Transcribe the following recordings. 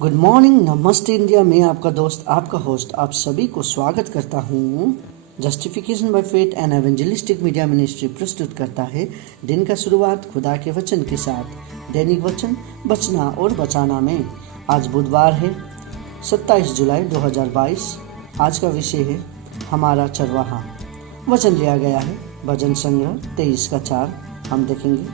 Good morning, नमस्ते India में आपका दोस्त, आपका होस्ट, आप सभी को स्वागत करता हूँ। Justification by faith and evangelistic media ministry प्रस्तुत करता है दिन का शुरुआत खुदा के वचन के साथ। दैनिक वचन बचना और बचाना में आज बुधवार है 27 जुलाई 2022। आज का विषय है हमारा चरवाहा। वचन लिया गया है भजन संग्रह 23 का 4। हम देखेंगे,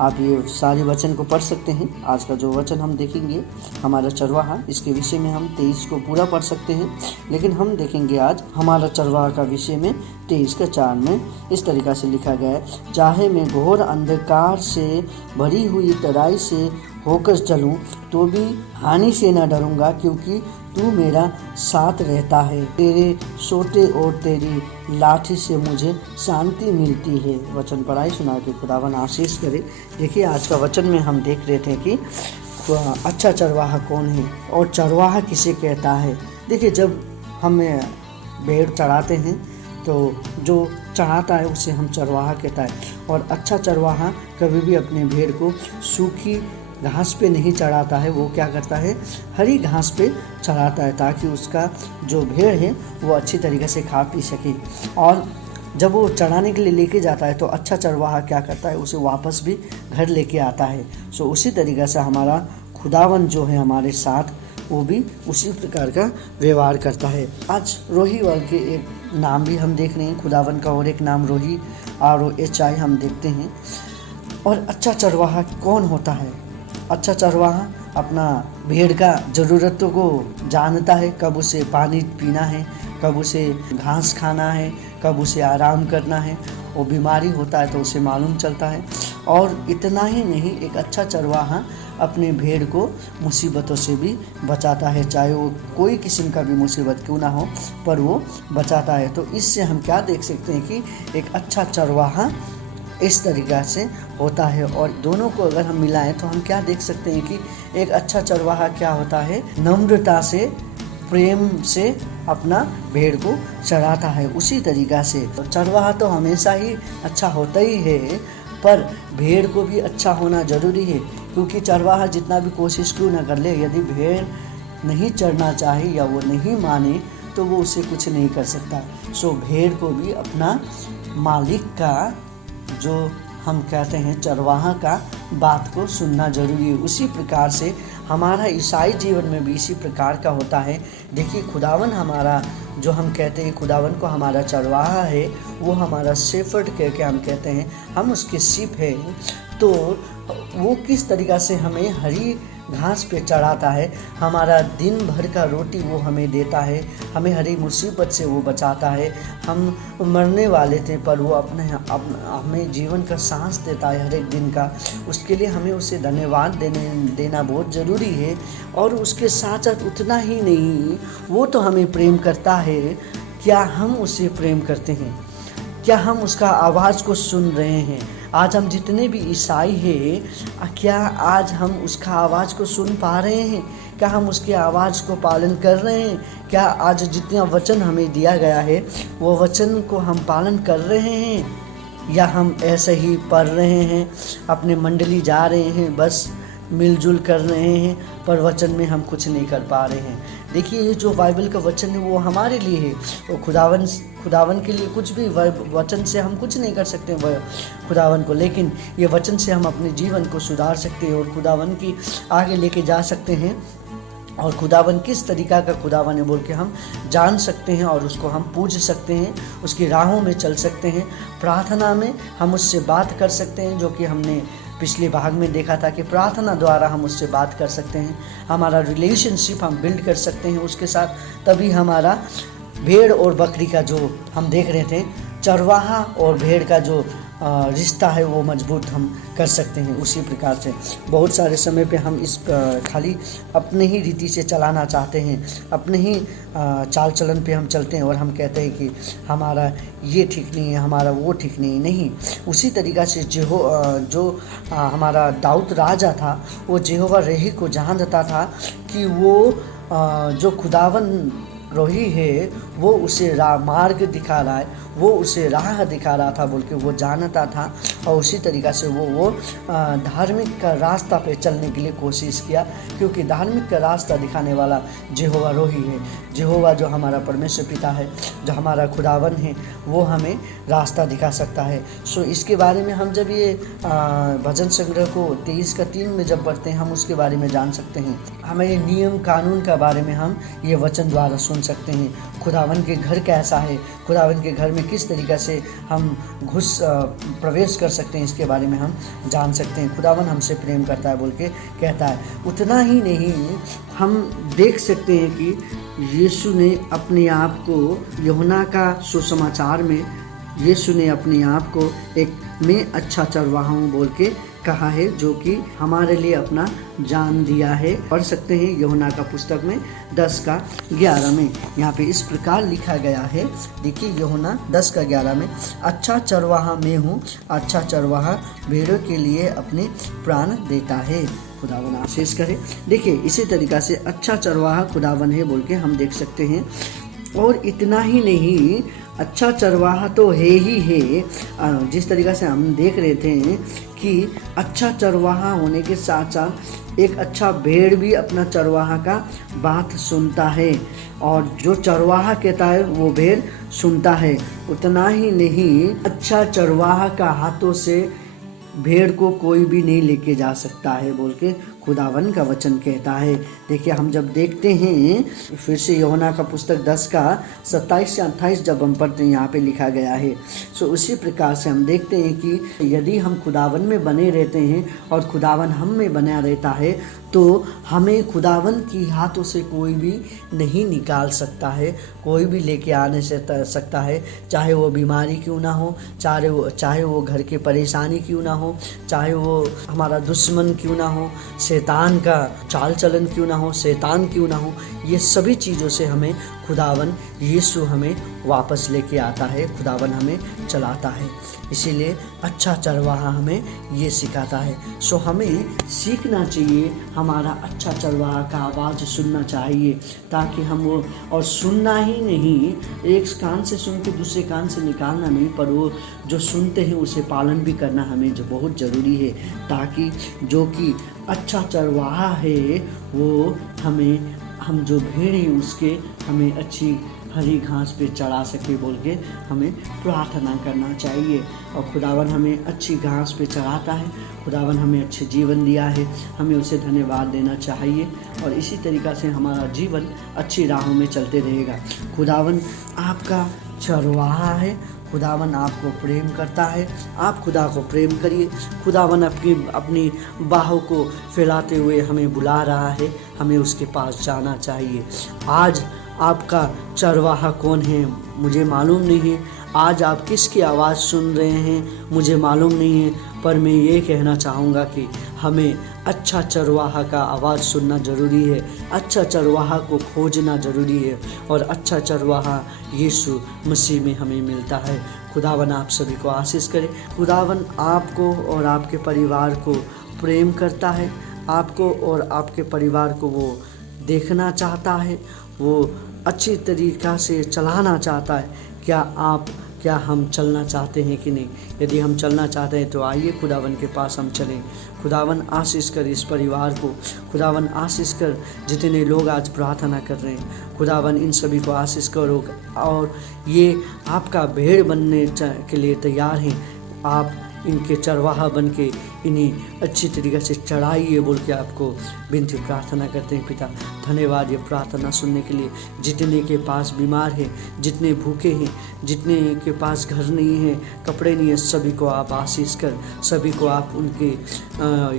आप ये सारे वचन को पढ़ सकते हैं। आज का जो वचन हम देखेंगे हमारा चरवाहा, इसके विषय में हम 23 को पूरा पढ़ सकते हैं, लेकिन हम देखेंगे आज हमारा चरवाहा का विषय में 23 का 4 में इस तरीक़ा से लिखा गया है। चाहे मैं घोर अंधकार से भरी हुई तराई से होकर चलूं तो भी हानि से न डरूंगा, क्योंकि तू मेरा साथ रहता है। तेरे सोते और तेरी लाठी से मुझे शांति मिलती है। वचन पढ़ाई सुना के खुदावन आशीष करे। देखिए, आज का वचन में हम देख रहे थे कि अच्छा चरवाहा कौन है और चरवाहा किसे कहता है। देखिए, जब हम भेड़ चराते हैं तो जो चराता है उसे हम चरवाहा कहता है। और अच्छा चरवाहा कभी भी अपने भेड़ को सूखी घास पे नहीं चढ़ाता है, वो क्या करता है, हरी घास पे चढ़ाता है, ताकि उसका जो भेड़ है वो अच्छी तरीके से खा पी सके। और जब वो चढ़ाने के लिए लेके जाता है तो अच्छा चरवाहा क्या करता है, उसे वापस भी घर लेके आता है। सो उसी तरीके से हमारा खुदावन जो है हमारे साथ, वो भी उसी प्रकार का व्यवहार करता है। आज रोही वाल के एक नाम भी हम देख रहे हैं खुदावन का, और एक नाम रोही ROHI हम देखते हैं। और अच्छा चरवाहा कौन होता है? अच्छा चरवाहा अपना भेड़ का ज़रूरतों को जानता है, कब उसे पानी पीना है, कब उसे घास खाना है, कब उसे आराम करना है। वो बीमारी होता है तो उसे मालूम चलता है। और इतना ही नहीं, एक अच्छा चरवाहा अपने भेड़ को मुसीबतों से भी बचाता है, चाहे वो कोई किस्म का भी मुसीबत क्यों ना हो, पर वो बचाता है। तो इससे हम क्या देख सकते हैं कि एक अच्छा चरवाहा इस तरीक़ा से होता है। और दोनों को अगर हम मिलाएं तो हम क्या देख सकते हैं कि एक अच्छा चरवाहा क्या होता है, नम्रता से, प्रेम से अपना भेड़ को चराता है। उसी तरीक़ा से चरवाहा तो हमेशा ही अच्छा होता ही है, पर भेड़ को भी अच्छा होना ज़रूरी है, क्योंकि चरवाहा जितना भी कोशिश क्यों ना कर ले, यदि भेड़ नहीं चढ़ना चाहे या वो नहीं माने तो वो उसे कुछ नहीं कर सकता। सो भेड़ को भी अपना मालिक का, जो हम कहते हैं चरवाहा का, बात को सुनना जरूरी है। उसी प्रकार से हमारा ईसाई जीवन में भी इसी प्रकार का होता है। देखिए, खुदावन हमारा, जो हम कहते हैं खुदावन को हमारा चरवाहा है, वो हमारा शेफर्ड करके हम कहते हैं, हम उसके सीप हैं। तो वो किस तरीक़ा से हमें हरी घास पे चढ़ाता है, हमारा दिन भर का रोटी वो हमें देता है, हमें हरी मुसीबत से वो बचाता है। हम मरने वाले थे पर वो हमें जीवन का सांस देता है हर एक दिन का। उसके लिए हमें उसे धन्यवाद देना बहुत ज़रूरी है। और उसके साथ साथ उतना ही नहीं, वो तो हमें प्रेम करता है, क्या हम उसे प्रेम करते हैं? क्या हम उसका आवाज़ को सुन रहे हैं? आज हम जितने भी ईसाई हैं, क्या आज हम उसका आवाज़ को सुन पा रहे हैं? क्या हम उसके आवाज़ को पालन कर रहे हैं? क्या आज जितना वचन हमें दिया गया है वो वचन को हम पालन कर रहे हैं, या हम ऐसे ही पढ़ रहे हैं, अपने मंडली जा रहे हैं, बस मिलजुल कर रहे हैं, पर वचन में हम कुछ नहीं कर पा रहे हैं? देखिए, ये जो बाइबल का वचन है वो हमारे लिए है। वो खुदावन के लिए कुछ भी, वचन से हम कुछ नहीं कर सकते खुदावन को, लेकिन ये वचन से हम अपने जीवन को सुधार सकते हैं और खुदावन की आगे लेके जा सकते हैं। और खुदावन किस तरीक़ा का खुदावन है बोल के हम जान सकते हैं, और उसको हम पूज सकते हैं, उसकी राहों में चल सकते हैं। प्रार्थना में हम उससे बात कर सकते हैं, जो कि हमने पिछले भाग में देखा था कि प्रार्थना द्वारा हम उससे बात कर सकते हैं, हमारा रिलेशनशिप हम बिल्ड कर सकते हैं उसके साथ। तभी हमारा भेड़ और बकरी का, जो हम देख रहे थे, चरवाहा और भेड़ का जो रिश्ता है वो मजबूत हम कर सकते हैं। उसी प्रकार से बहुत सारे समय पे हम इस खाली अपने ही रीति से चलाना चाहते हैं, अपने ही चाल चलन पे हम चलते हैं, और हम कहते हैं कि हमारा ये ठीक नहीं है, हमारा वो ठीक नहीं। उसी तरीक़ा से जो हमारा दाऊद राजा था, वो यहोवा रही को जानता था कि वो जो खुदावन रोही है वो उसे मार्ग दिखा रहा है, वो उसे राह दिखा रहा था बोल के वो जानता था। और उसी तरीक़ा से वो धार्मिक का रास्ता पे चलने के लिए कोशिश किया, क्योंकि धार्मिक का रास्ता दिखाने वाला यहोवा रोही है। यहोवा जो हमारा परमेश्वर पिता है, जो हमारा खुदावन है, वो हमें रास्ता दिखा सकता है। सो इसके बारे में हम जब ये भजन संग्रह को 23:3 में जब पढ़ते हैं, हम उसके बारे में जान सकते हैं। हमें नियम कानून का बारे में हम ये वचन द्वारा सुन सकते हैं। खुदावन के घर कैसा है, खुदावन के घर में किस तरीक़ा से हम प्रवेश कर सकते हैं, इसके बारे में हम जान सकते हैं। खुदावन हमसे प्रेम करता है बोल के कहता है। उतना ही नहीं, हम देख सकते हैं कि यीशु ने अपने आप को यूहन्ना का सुसमाचार में यीशु ने अपने आप को एक मैं अच्छा चरवाहा हूँ बोल के कहा है, जो कि हमारे लिए अपना जान दिया है। पढ़ सकते हैं यूहन्ना का पुस्तक में 10:11 में। यहाँ पे इस प्रकार लिखा गया है, देखिए यूहन्ना 10:11 में, अच्छा चरवाहा मैं हूँ, अच्छा चरवाहा भेड़ों के लिए अपने प्राण देता है। खुदावन आशीष करे। देखिए इसी तरीक़ा से अच्छा चरवाहा खुदावन है बोल के हम देख सकते हैं। और इतना ही नहीं, अच्छा चरवाहा तो है ही है। जिस तरीक़ा से हम देख रहे थे कि अच्छा चरवाहा होने के साथ साथ एक अच्छा भेड़ भी अपना चरवाहा का बात सुनता है, और जो चरवाहा कहता है वो भेड़ सुनता है। उतना ही नहीं, अच्छा चरवाहा का हाथों से भेड़ को कोई भी नहीं लेके जा सकता है बोल के खुदावन का वचन कहता है। देखिए हम जब देखते हैं फिर से यूहन्ना का पुस्तक 10:27 से 28 जब हम पढ़ते हैं, यहाँ पे लिखा गया है। सो उसी प्रकार से हम देखते हैं कि यदि हम खुदावन में बने रहते हैं और खुदावन हम में बना रहता है, तो हमें खुदावन की हाथों से कोई भी नहीं निकाल सकता है, कोई भी लेके आने से सकता है। चाहे वो बीमारी क्यों ना हो, चाहे वो घर की परेशानी क्यों ना हो, चाहे वो हमारा दुश्मन क्यों ना हो, शैतान का चाल चलन क्यों ना हो, शैतान क्यों ना हो, ये सभी चीज़ों से हमें खुदावन यीशु हमें वापस लेके आता है, खुदावन हमें चलाता है। इसीलिए अच्छा चरवाहा हमें ये सिखाता है। सो हमें सीखना चाहिए, हमारा अच्छा चरवाहा का आवाज़ सुनना चाहिए, ताकि हम वो, और सुनना ही नहीं, एक कान से सुन के दूसरे कान से निकालना नहीं, पर वो जो सुनते हैं उसे पालन भी करना हमें जो बहुत ज़रूरी है, ताकि जो कि अच्छा चरवाहा है वो हम जो भेड़ हैं उसके हमें अच्छी हरी घास पे चढ़ा सके बोल के हमें प्रार्थना करना चाहिए। और खुदावन हमें अच्छी घास पे चढ़ाता है, खुदावन हमें अच्छे जीवन दिया है, हमें उसे धन्यवाद देना चाहिए। और इसी तरीक़ा से हमारा जीवन अच्छी राहों में चलते रहेगा। खुदावन आपका चरवाहा है, खुदावन आपको प्रेम करता है, आप खुदा को प्रेम करिए। खुदावन अपनी बाहों को फैलाते हुए हमें बुला रहा है, हमें उसके पास जाना चाहिए। आज आपका चरवाहा कौन है मुझे मालूम नहीं है, आज आप किसकी आवाज़ सुन रहे हैं मुझे मालूम नहीं है, पर मैं ये कहना चाहूँगा कि हमें अच्छा चरवाहा का आवाज़ सुनना ज़रूरी है, अच्छा चरवाहा को खोजना ज़रूरी है, और अच्छा चरवाहा यीशु मसीह में हमें मिलता है। खुदावन आप सभी को आशीष करे। खुदावन आपको और आपके परिवार को प्रेम करता है, आपको और आपके परिवार को वो देखना चाहता है, वो अच्छी तरीक़ा से चलाना चाहता है। क्या हम चलना चाहते हैं कि नहीं? यदि हम चलना चाहते हैं तो आइए खुदावन के पास हम चलें। खुदावन आशीष कर इस परिवार को, खुदावन आशीष कर जितने लोग आज प्रार्थना कर रहे हैं, खुदावन इन सभी को आशीष करो। और ये आपका भेड़ बनने के लिए तैयार हैं, आप इनके चरवाहा बन के इन्हें अच्छी तरीक़े से चढ़ाइए बोल के आपको विनती प्रार्थना करते हैं। पिता धन्यवाद ये प्रार्थना सुनने के लिए। जितने के पास बीमार हैं, जितने भूखे हैं, जितने के पास घर नहीं है, कपड़े नहीं है, सभी को आप आशीष कर, सभी को आप उनके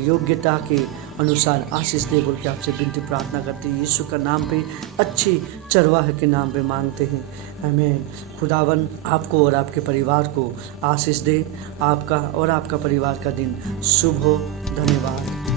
योग्यता के अनुसार आशीष दे बोल के आपसे विनती प्रार्थना करते हैं। यीशु का नाम पे, अच्छी चरवाहे के नाम पे मांगते हैं, आमीन। खुदावन आपको और आपके परिवार को आशीष दे। आपका और आपका परिवार का दिन शुभ हो। धन्यवाद।